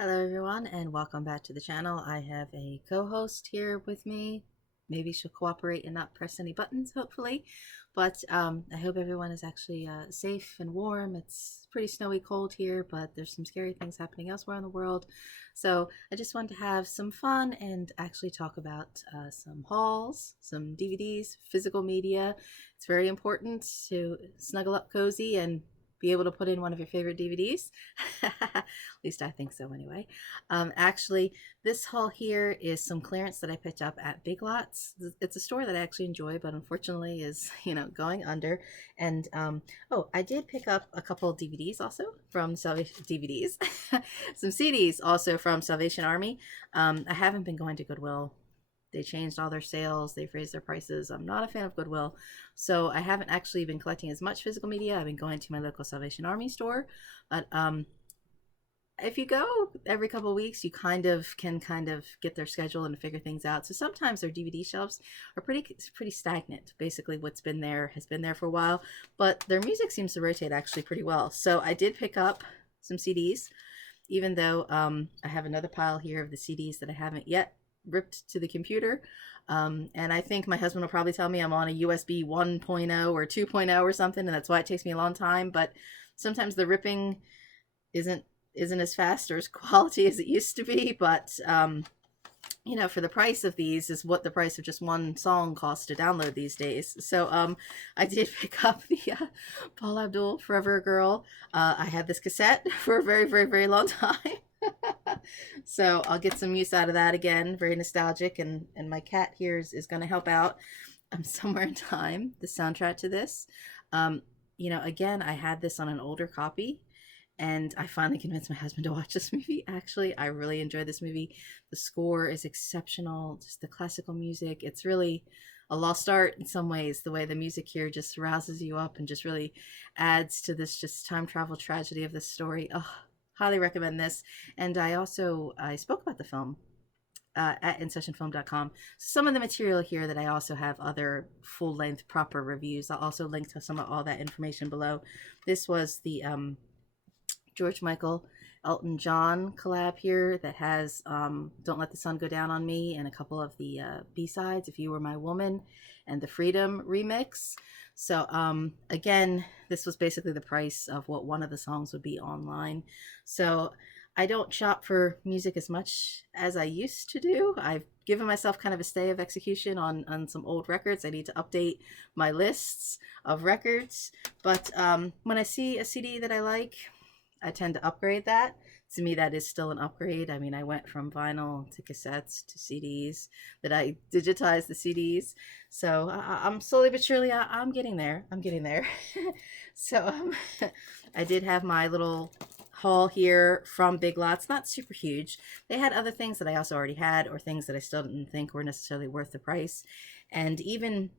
Hello everyone and welcome back to the channel. I have a co-host here with me. Maybe she'll cooperate and not press any buttons, hopefully. But I hope everyone is actually safe and warm. It's pretty snowy cold here, but there's some scary things happening elsewhere in the world. So I just wanted to have some fun and actually talk about some hauls, some DVDs, physical media. It's very important to snuggle up cozy and be able to put in one of your favorite DVDs. At least I think so anyway. Actually, this haul here is some clearance that I picked up at Big Lots. It's a store that I actually enjoy, but unfortunately is, going under. And oh, I did pick up a couple of DVDs also from Salvation DVDs, some CDs also from Salvation Army. I haven't been going to Goodwill. They changed all their sales. They've raised their prices. I'm not a fan of Goodwill. So I haven't actually been collecting as much physical media. I've been going to my local Salvation Army store. But if you go every couple of weeks, you can get their schedule and figure things out. So sometimes their DVD shelves are pretty stagnant. Basically, what's been there has been there for a while, but their music seems to rotate actually pretty well. So I did pick up some CDs, even though I have another pile here of the CDs that I haven't yet ripped to the computer. And I think my husband will probably tell me I'm on a USB 1.0 or 2.0 or something, and that's why it takes me a long time. But sometimes the ripping isn't as fast or as quality as it used to be. But for the price of these is what the price of just one song costs to download these days. So I did pick up the Paula Abdul Forever Girl. I had this cassette for a very, very, very long time. So I'll get some use out of that again. Very nostalgic, and my cat here is going to help out. Somewhere in time, the soundtrack to this. Again, I had this on an older copy, and I finally convinced my husband to watch this movie. Actually, I really enjoyed this movie. The score is exceptional. Just the classical music. It's really a lost art in some ways. The way the music here just rouses you up and just really adds to this just time travel tragedy of this story. Oh, highly recommend this. And I spoke about the film at InSessionFilm.com. Some of the material here that I also have other full-length proper reviews. I'll also link to some of all that information below. This was the George Michael Elton John collab here that has Don't Let the Sun Go Down on Me and a couple of the B-sides, If You Were My Woman, and the Freedom remix. So again, this was basically the price of what one of the songs would be online. So I don't shop for music as much as I used to do. I've given myself kind of a stay of execution on some old records. I need to update my lists of records. But when I see a CD that I like, I tend to upgrade that. To me, that is still an upgrade. I mean, I went from vinyl to cassettes to CDs, that I digitized the CDs. So I'm slowly but surely, I'm getting there. I'm getting there. So I did have my little haul here from Big Lots. Not super huge. They had other things that I also already had, or things that I still didn't think were necessarily worth the price. And even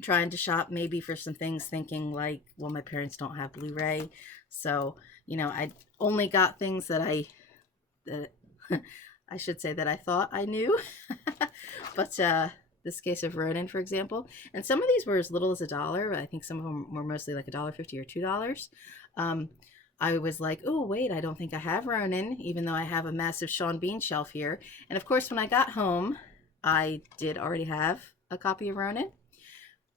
trying to shop maybe for some things, thinking like, well, my parents don't have Blu-ray, so I only got things that that I should say that I thought I knew. But this case of Ronin, for example, and some of these were as little as $1, but I think some of them were mostly like $1.50 or $2. I was like, oh wait, I don't think I have Ronin, even though I have a massive Sean Bean shelf here. And of course, when I got home, I did already have a copy of Ronin,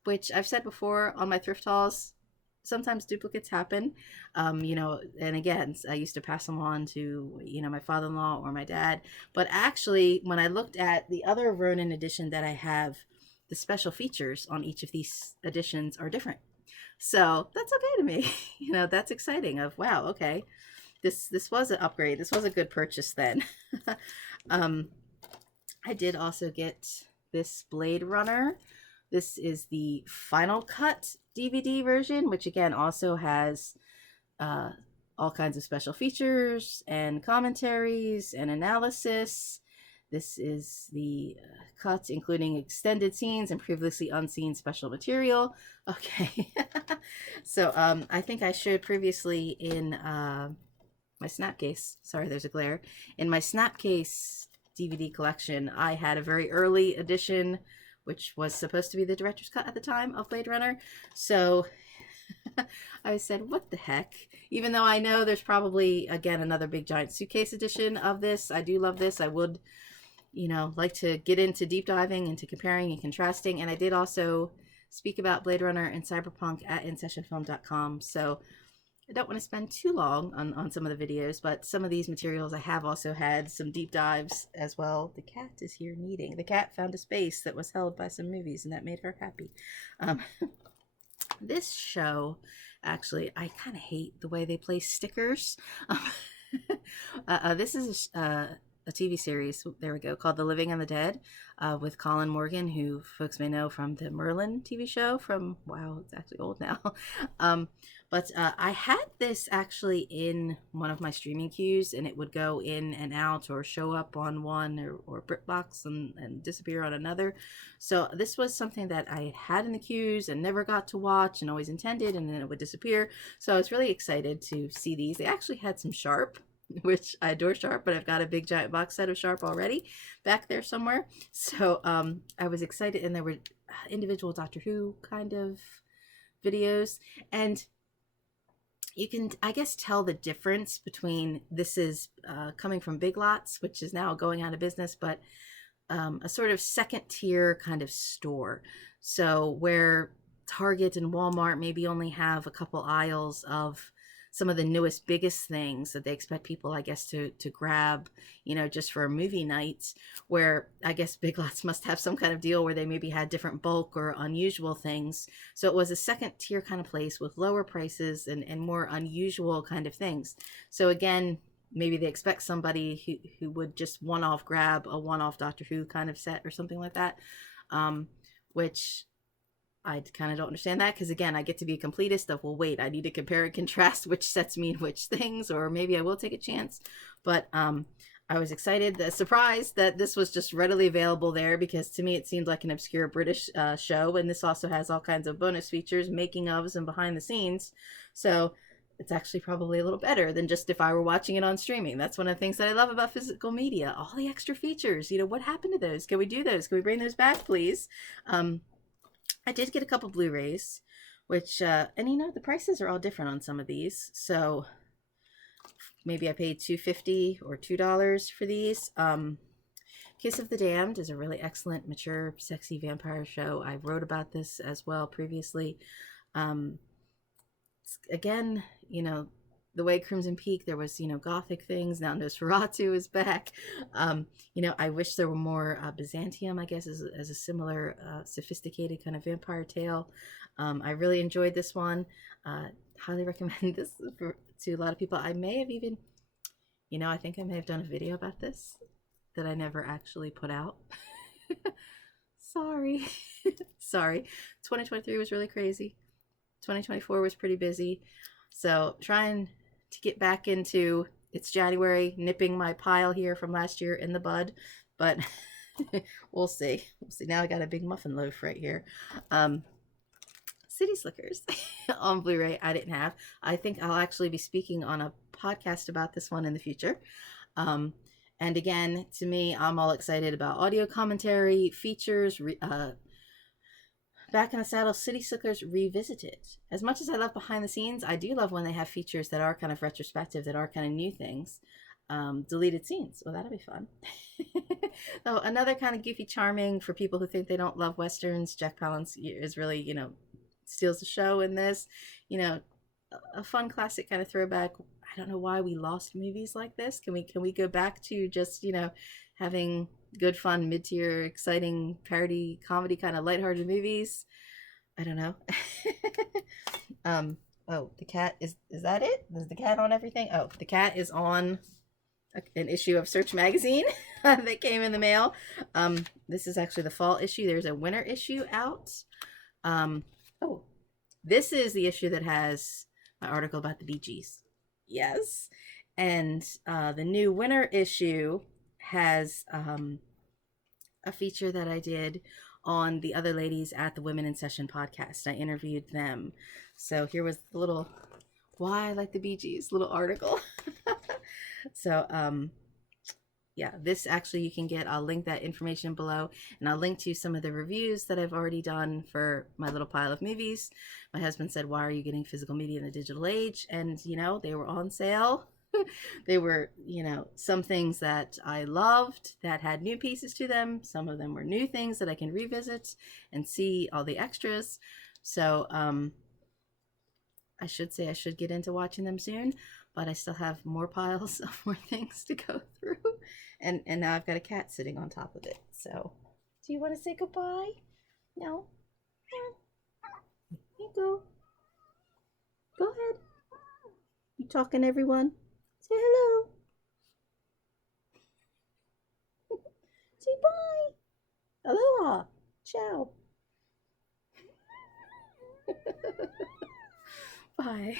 which I've said before on my thrift hauls. Sometimes duplicates happen, and again, I used to pass them on to, my father-in-law or my dad. But actually, when I looked at the other Ronin edition that I have, the special features on each of these editions are different. So that's okay to me. That's exciting of, wow, okay, this was an upgrade. This was a good purchase then. I did also get this Blade Runner. This is the Final Cut DVD version, which again also has all kinds of special features and commentaries and analysis. This is the cut, including extended scenes and previously unseen special material. Okay. So I think I showed previously in my Snapcase. Sorry, there's a glare. In my Snapcase DVD collection, I had a very early edition, which was supposed to be the director's cut at the time of Blade Runner. So I said, what the heck? Even though I know there's probably, again, another big giant suitcase edition of this. I do love this. I would, like to get into deep diving, into comparing and contrasting. And I did also speak about Blade Runner and Cyberpunk at InSessionFilm.com. So I don't want to spend too long on some of the videos, but some of these materials I have also had some deep dives as well. The cat is here kneading. The cat found a space that was held by some movies, and that made her happy. This show, actually, I kind of hate the way they place stickers. This is a TV series, there we go, called The Living and the Dead, with Colin Morgan, who folks may know from the Merlin TV show from, wow, it's actually old now. But I had this actually in one of my streaming queues, and it would go in and out or show up on one or BritBox and disappear on another. So this was something that I had in the queues and never got to watch and always intended, and then it would disappear. So I was really excited to see these. They actually had some Sharp, which I adore Sharp, but I've got a big giant box set of Sharp already back there somewhere. So I was excited, and there were individual Doctor Who kind of videos, and you can, I guess, tell the difference between this is coming from Big Lots, which is now going out of business, but a sort of second tier kind of store. So where Target and Walmart maybe only have a couple aisles of some of the newest, biggest things that they expect people, I guess, to grab, just for movie nights, where I guess Big Lots must have some kind of deal where they maybe had different bulk or unusual things. So it was a second tier kind of place with lower prices and more unusual kind of things. So again, maybe they expect somebody who would just one-off grab a one-off Doctor Who kind of set or something like that, which I kind of don't understand that, because again, I get to be a completist of, well, wait, I need to compare and contrast which sets mean which things, or maybe I will take a chance. But I was excited, surprised that this was just readily available there, because to me it seemed like an obscure British show, and this also has all kinds of bonus features, making ofs, and behind the scenes. So it's actually probably a little better than just if I were watching it on streaming. That's one of the things that I love about physical media, all the extra features. What happened to those? Can we do those? Can we bring those back, please? I did get a couple Blu-rays, which, and the prices are all different on some of these. So maybe I paid $2.50 or $2 for these. Kiss of the Damned is a really excellent, mature, sexy vampire show. I wrote about this as well previously. Again, the way Crimson Peak, there was, gothic things. Now Nosferatu is back. I wish there were more Byzantium, I guess, as a similar sophisticated kind of vampire tale. I really enjoyed this one. Highly recommend this to a lot of people. I may have even, I think I may have done a video about this that I never actually put out. Sorry. Sorry. 2023 was really crazy. 2024 was pretty busy. So trying to get back into, it's January, nipping my pile here from last year in the bud, but we'll see. Now I got a big muffin loaf right here. City Slickers on Blu-ray I didn't have. I think I'll actually be speaking on a podcast about this one in the future. And again, to me, I'm all excited about audio commentary, features, Back in the Saddle, City Slickers Revisited. As much as I love behind the scenes, I do love when they have features that are kind of retrospective, that are kind of new things. Deleted scenes. Well, that'll be fun. So another kind of goofy, charming for people who think they don't love Westerns. Jack Palance is really, steals the show in this. A fun classic kind of throwback. I don't know why we lost movies like this. Can we go back to just, having good fun, mid-tier, exciting parody comedy kind of lighthearted movies? I don't know. Oh, the cat is that it? Is the cat on everything? Oh, the cat is on an issue of Search magazine that came in the mail. This is actually the fall issue. There's a winter issue out. Oh, this is the issue that has my article about the Bee Gees. Yes. And the new winter issue has a feature that I did on the other ladies at the Women in Session podcast. I interviewed them. So here was the little why I like the Bee Gees little article. So Yeah, this actually you can get. I'll link that information below, and I'll link to some of the reviews that I've already done for my little pile of movies. My husband said, "Why are you getting physical media in the digital age?" And they were on sale. They were, some things that I loved that had new pieces to them. Some of them were new things that I can revisit and see all the extras. So, I should say I should get into watching them soon, but I still have more piles of more things to go through. And now I've got a cat sitting on top of it. So, do you want to say goodbye? No? Here you go. Go ahead. You talking, everyone? Say hello. Say bye. Aloha. Ciao. Bye.